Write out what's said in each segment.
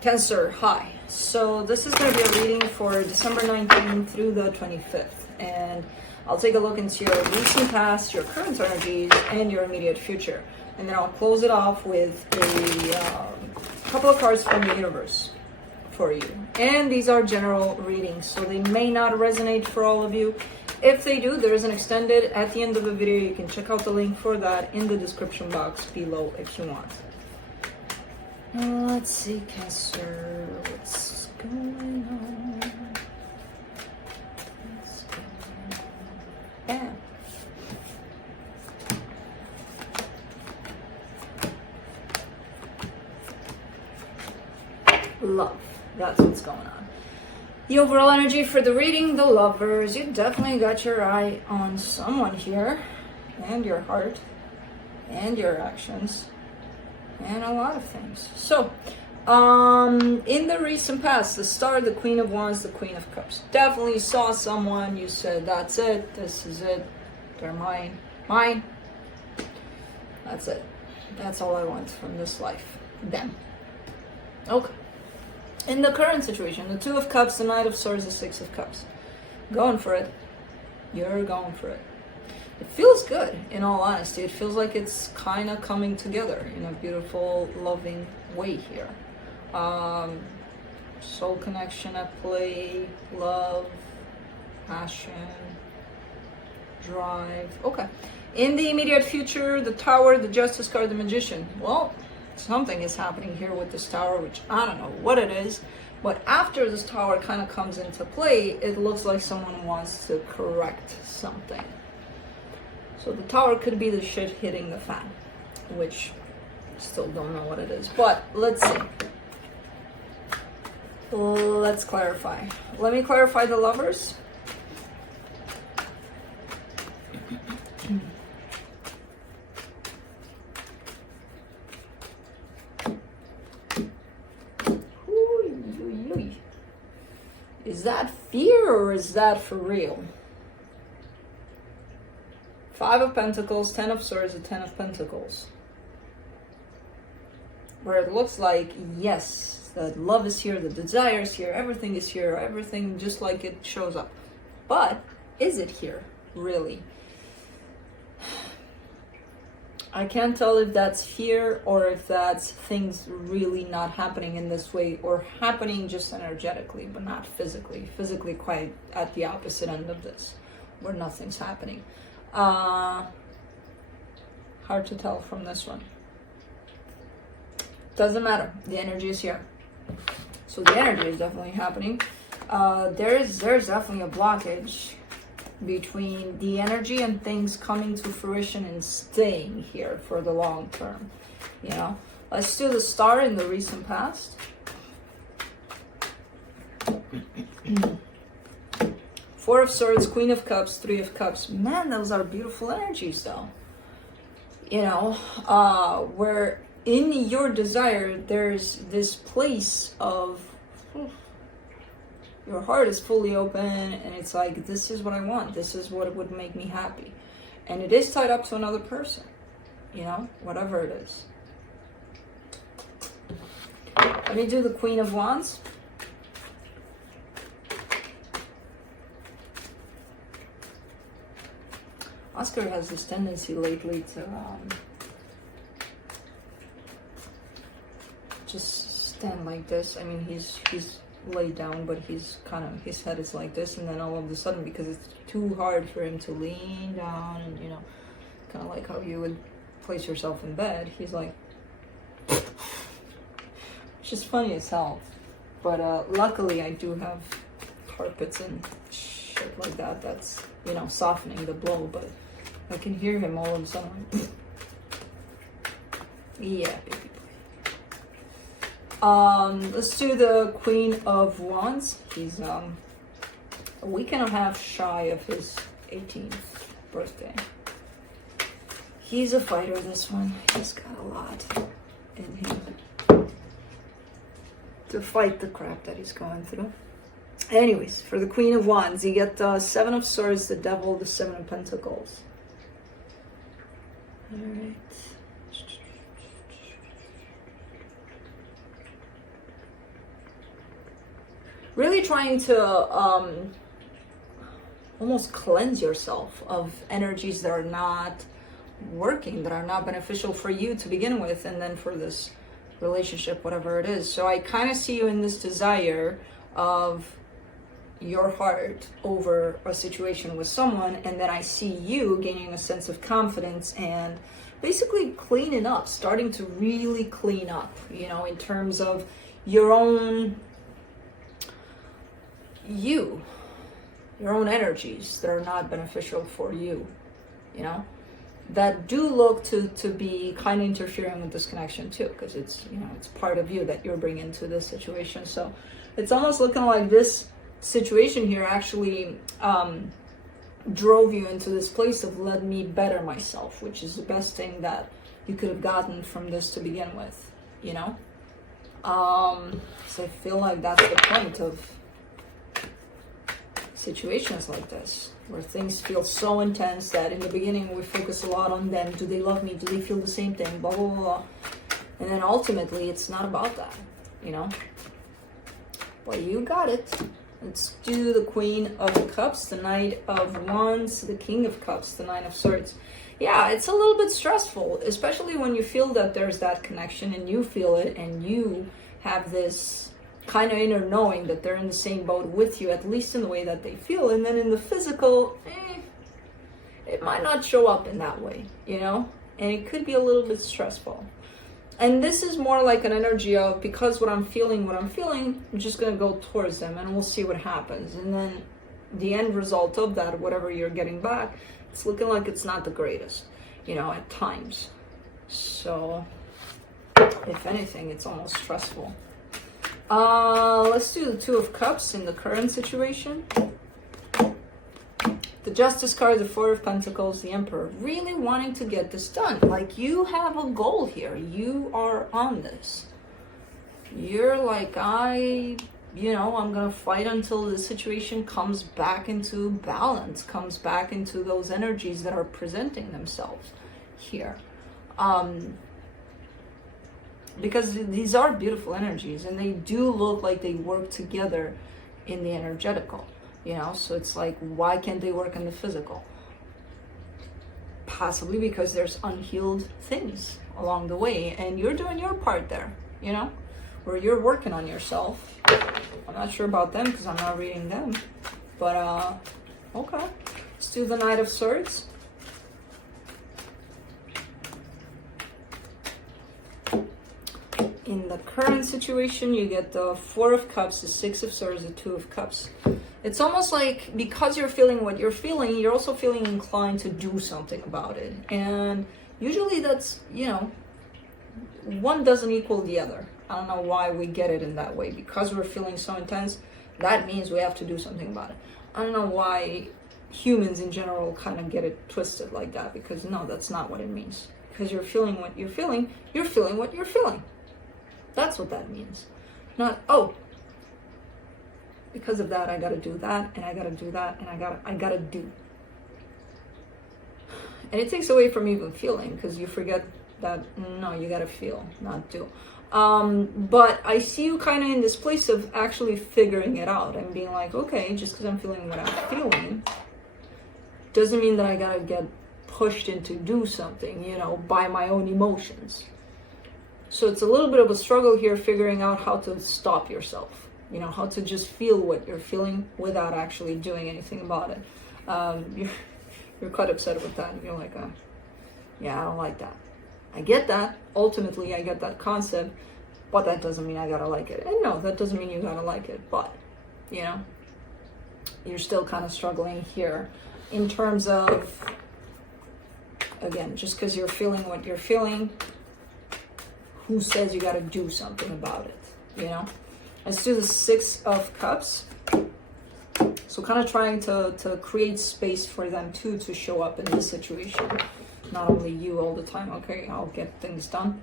Cancer, hi. So this is going to be a reading for December 19th through the 25th. And I'll take a look into your recent past, your current energies, and your immediate future. And then I'll close it off with a couple of cards from the universe for you. And these are general readings, so they may not resonate for all of you. If they do, there is an extended at the end of the video. You can check out the link for that in the description box below if you want. Let's see, Cancer, what's going on? Yeah. Love, that's what's going on. The overall energy for the reading, the Lovers. You definitely got your eye on someone here, and your heart, and your actions, and a lot of things. So, in the recent past, the Star, the Queen of Wands, the Queen of Cups. Definitely saw someone, you said, that's it, this is it, they're mine, mine. That's it. That's all I want from this life. Them. Okay. In the current situation, the Two of Cups, the Knight of Swords, the Six of Cups. Going for it. You're going for it. It feels good, in all honesty. It feels like it's kind of coming together in a beautiful, loving way here. Soul connection at play, love, passion, drive. Okay. In the immediate future, the Tower, the Justice card, the Magician. Well, something is happening here with this Tower, which I don't know what it is. But after this Tower kind of comes into play, it looks like someone wants to correct something. So the Tower could be the shit hitting the fan, which still don't know what it is. But let's see. Let's clarify. Let me clarify the Lovers. Is that fear or is that for real? Five of Pentacles, Ten of Swords, and Ten of Pentacles. Where it looks like, yes, that love is here, the desire is here, everything is here, everything just like it shows up. But is it here, really? I can't tell if that's fear or if that's things really not happening in this way, or happening just energetically, but not physically. Physically quite at the opposite end of this, where nothing's happening. Hard to tell from this one. Doesn't matter. The energy is here. So the energy is definitely happening. There's definitely a blockage between the energy and things coming to fruition and staying here for the long term. You know, let's do the Star in the recent past. Four of Swords, Queen of Cups, Three of Cups. Man, those are beautiful energies though. You know, where in your desire, there's this place of your heart is fully open, and it's like, this is what I want. This is what would make me happy. And it is tied up to another person, you know, whatever it is. Let me do the Queen of Wands. Oscar has this tendency lately to just stand like this. I mean, he's laid down, but he's kind of, his head is like this, and then all of a sudden, because it's too hard for him to lean down, and you know, kind of like how you would place yourself in bed, he's like, which is funny as hell. But luckily I do have carpets and shit like that that's, you know, softening the blow, but I can hear him all of a sudden. Yeah, baby. Let's do the Queen of Wands. He's a week and a half shy of his 18th birthday. He's a fighter, this one. He's got a lot in him to fight the crap that he's going through. Anyways, for the Queen of Wands, you get the Seven of Swords, the Devil, the Seven of Pentacles. All right. really trying to almost cleanse yourself of energies that are not working, that are not beneficial for you to begin with, and then for this relationship, whatever it is. So I kind of see you in this desire of your heart over a situation with someone, and then I see you gaining a sense of confidence and basically cleaning up, starting to really clean up, you know, in terms of your own your own energies that are not beneficial for you, you know, that do look to be kind of interfering with this connection too, because it's, you know, it's part of you that you're bringing to this situation. So it's almost looking like this situation here actually drove you into this place of let me better myself, which is the best thing that you could have gotten from this to begin with, you know. So I feel like that's the point of situations like this, where things feel so intense that in the beginning we focus a lot on them. Do they love me? Do they feel the same thing? Blah, blah, blah. And then ultimately it's not about that, you know. But you got it. Let's do the Queen of Cups, the Knight of Wands, the King of Cups, the Nine of Swords. Yeah, it's a little bit stressful, especially when you feel that there's that connection and you feel it and you have this kind of inner knowing that they're in the same boat with you, at least in the way that they feel. And then in the physical, it might not show up in that way, you know, and it could be a little bit stressful. And this is more like an energy of, because what I'm feeling, I'm just going to go towards them and we'll see what happens. And then the end result of that, whatever you're getting back, it's looking like it's not the greatest, you know, at times. So if anything, it's almost stressful. Let's do the Two of Cups in the current situation. The Justice card, the Four of Pentacles, the Emperor, really wanting to get this done. Like, you have a goal here. You are on this. You're like, I'm going to fight until the situation comes back into balance, comes back into those energies that are presenting themselves here. Because these are beautiful energies and they do look like they work together in the energetical. You know, so it's like, why can't they work in the physical? Possibly because there's unhealed things along the way, and you're doing your part there, you know, where you're working on yourself. I'm not sure about them because I'm not reading them, but okay. Let's do the Knight of Swords. In the current situation, you get the Four of Cups, the Six of Swords, the Two of Cups. It's almost like, because you're feeling what you're feeling, you're also feeling inclined to do something about it. And usually that's, you know, one doesn't equal the other. I don't know why we get it in that way. Because we're feeling so intense, that means we have to do something about it. I don't know why humans in general kind of get it twisted like that, because no, that's not what it means. Because you're feeling what you're feeling what you're feeling. That's what that means. Not, oh, because of that, I gotta do that, and I gotta do that, and I gotta do. And it takes away from even feeling, because you forget that, no, you gotta feel, not do. But I see you kind of in this place of actually figuring it out and being like, okay, just because I'm feeling what I'm feeling doesn't mean that I gotta get pushed into do something, you know, by my own emotions. So it's a little bit of a struggle here, figuring out how to stop yourself. You know, how to just feel what you're feeling without actually doing anything about it. You're quite upset with that. You're like, yeah, I don't like that. I get that. Ultimately, I get that concept, but that doesn't mean I gotta like it. And no, that doesn't mean you gotta like it. But, you know, you're still kind of struggling here in terms of, again, just because you're feeling what you're feeling, who says you gotta do something about it, you know? Let's do the Six of Cups. So kind of trying to create space for them too to show up in this situation. Not only you all the time. Okay, I'll get things done.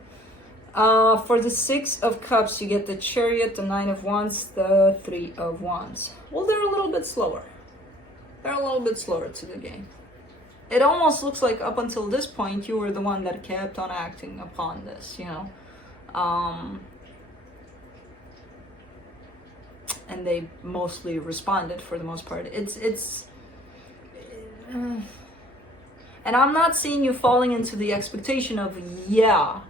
For the Six of Cups, you get the Chariot, the Nine of Wands, the Three of Wands. Well, they're a little bit slower. They're a little bit slower to the game. It almost looks like up until this point, you were the one that kept on acting upon this, you know. and they mostly responded for the most part. And I'm not seeing you falling into the expectation of, yeah,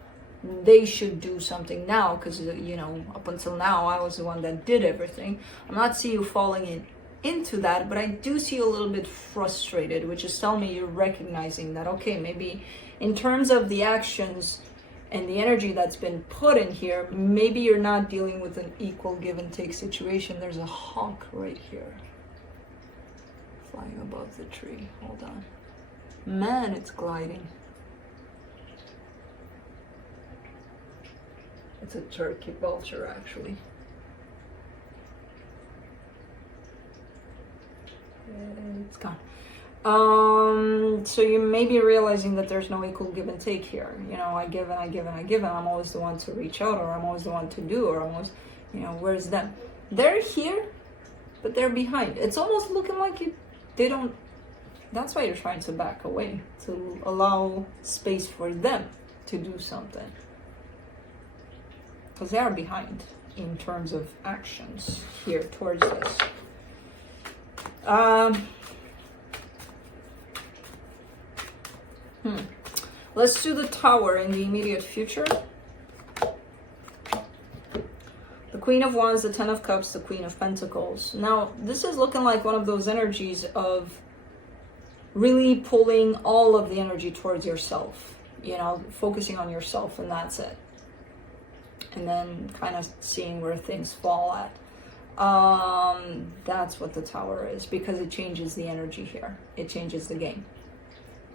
they should do something now, because, you know, up until now, I was the one that did everything. I'm not seeing you falling into that, but I do see you a little bit frustrated, which is telling me you're recognizing that, okay, maybe in terms of the actions and the energy that's been put in here, maybe you're not dealing with an equal give and take situation. There's a hawk right here flying above the tree. Hold on. Man, it's gliding. It's a turkey vulture, actually. It's gone. So you may be realizing that there's no equal give and take here. You know, I give and I give and I give, and I'm always the one to reach out, or I'm always the one to do, or I'm always, you know, where's them? They're here, but they're behind. It's almost looking like they don't. That's why you're trying to back away, to allow space for them to do something. Because they are behind in terms of actions here towards this. Let's do the Tower in the immediate future. The Queen of Wands, the Ten of Cups, the Queen of Pentacles. Now, this is looking like one of those energies of really pulling all of the energy towards yourself. You know, focusing on yourself, and that's it. And then kind of seeing where things fall at. That's what the Tower is, because it changes the energy here. It changes the game.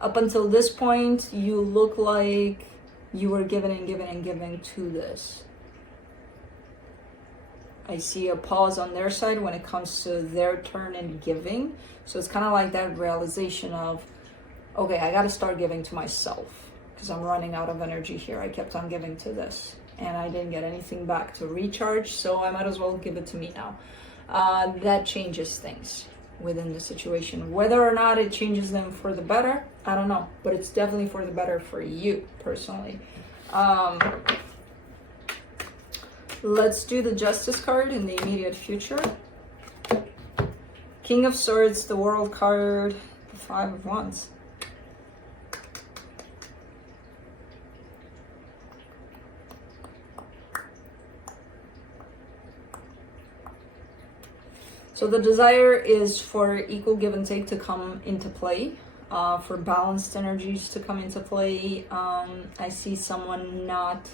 Up until this point, you look like you were given and given and given to this. I see a pause on their side when it comes to their turn in giving. So it's kind of like that realization of, okay, I got to start giving to myself, because I'm running out of energy here. I kept on giving to this, and I didn't get anything back to recharge, so I might as well give it to me now. That changes things within the situation. Whether or not it changes them for the better, I don't know, but it's definitely for the better for you personally. Let's do the Justice card in the immediate future. King of Swords, the World card, the Five of Wands. So the desire is for equal give and take to come into play, for balanced energies to come into play. I see someone not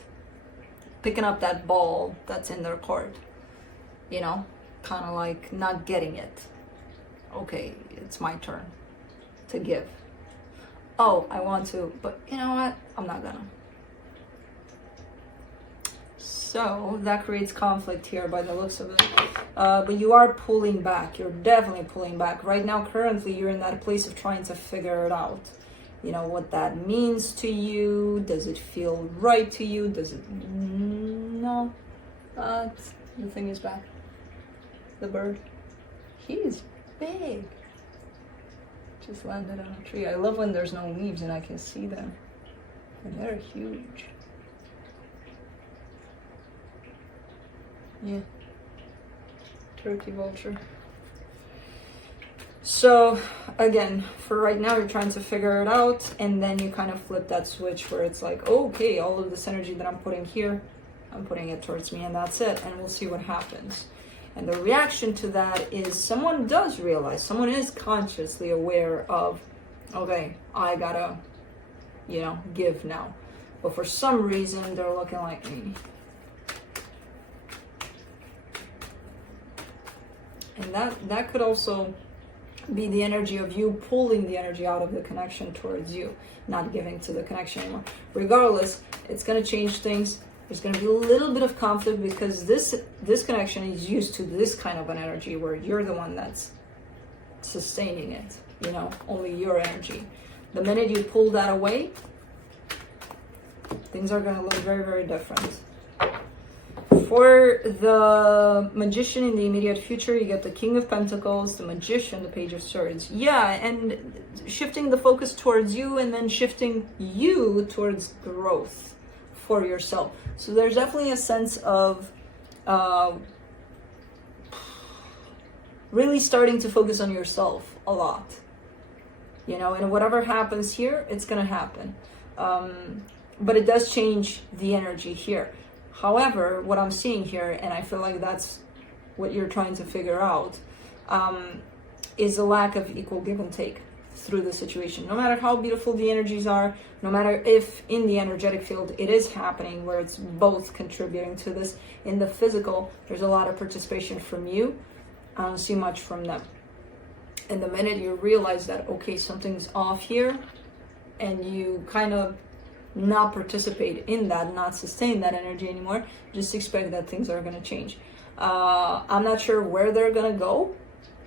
picking up that ball that's in their court, you know, kind of like not getting it. Okay, it's my turn to give. Oh, I want to, but you know what? I'm not gonna. So that creates conflict here by the looks of it. But you are pulling back. You're definitely pulling back. Right now, currently, you're in that place of trying to figure it out. You know, what that means to you. Does it feel right to you? Does it? No. The thing is back. The bird. He's big. Just landed on a tree. I love when there's no leaves and I can see them. And they're huge. Yeah. Turkey vulture. So again, for right now, you're trying to figure it out, and then you kind of flip that switch where it's like, okay, all of this energy that I'm putting here, I'm putting it towards me, and that's it, and we'll see what happens. And the reaction to that is someone does realize, someone is consciously aware of, okay, I gotta, you know, give now. But for some reason, they're looking like me. And that could also be the energy of you pulling the energy out of the connection towards you, not giving to the connection anymore. Regardless, it's going to change things. There's going to be a little bit of conflict because this connection is used to this kind of an energy where you're the one that's sustaining it, you know, only your energy. The minute you pull that away, things are going to look very, very different. For the Magician in the immediate future, you get the King of Pentacles, the Magician, the Page of Swords. Yeah, and shifting the focus towards you and then shifting you towards growth for yourself. So there's definitely a sense of really starting to focus on yourself a lot. You know, and whatever happens here, it's gonna happen. But it does change the energy here. However, what I'm seeing here, and I feel like that's what you're trying to figure out, is a lack of equal give and take through the situation. No matter how beautiful the energies are, no matter if in the energetic field it is happening where it's both contributing to this, in the physical, there's a lot of participation from you. I don't see much from them. And the minute you realize that, okay, something's off here, and you kind of not participate in that, not sustain that energy anymore, just expect that things are going to change. I'm not sure where they're going to go.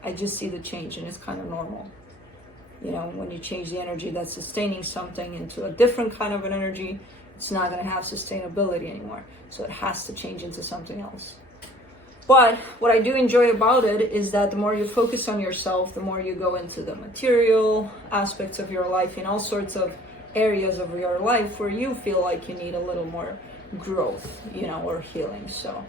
I just see the change, and it's kind of normal. You know, when you change the energy that's sustaining something into a different kind of an energy, it's not going to have sustainability anymore. So it has to change into something else. But what I do enjoy about it is that the more you focus on yourself, the more you go into the material aspects of your life, in all sorts of areas of your life where you feel like you need a little more growth, you know, or healing. So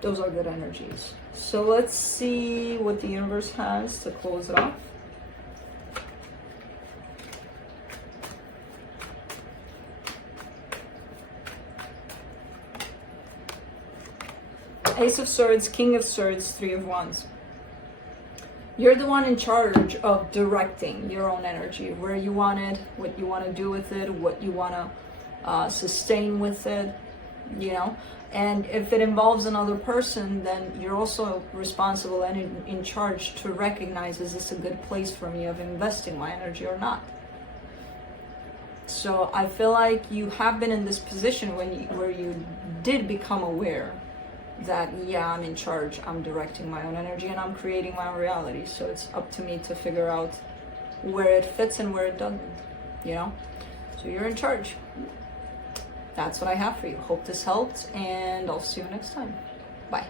those are good energies. So let's see what the universe has to close it off. Ace of Swords, King of Swords, Three of Wands. You're the one in charge of directing your own energy, where you want it, what you want to do with it, what you want to sustain with it, you know. And if it involves another person, then you're also responsible and in charge to recognize, is this a good place for me of investing my energy or not? So I feel like you have been in this position where you did become aware that, yeah, I'm in charge, I'm directing my own energy, and I'm creating my own reality. So it's up to me to figure out where it fits and where it doesn't, you know? So you're in charge. That's what I have for you. Hope this helped, and I'll see you next time. Bye.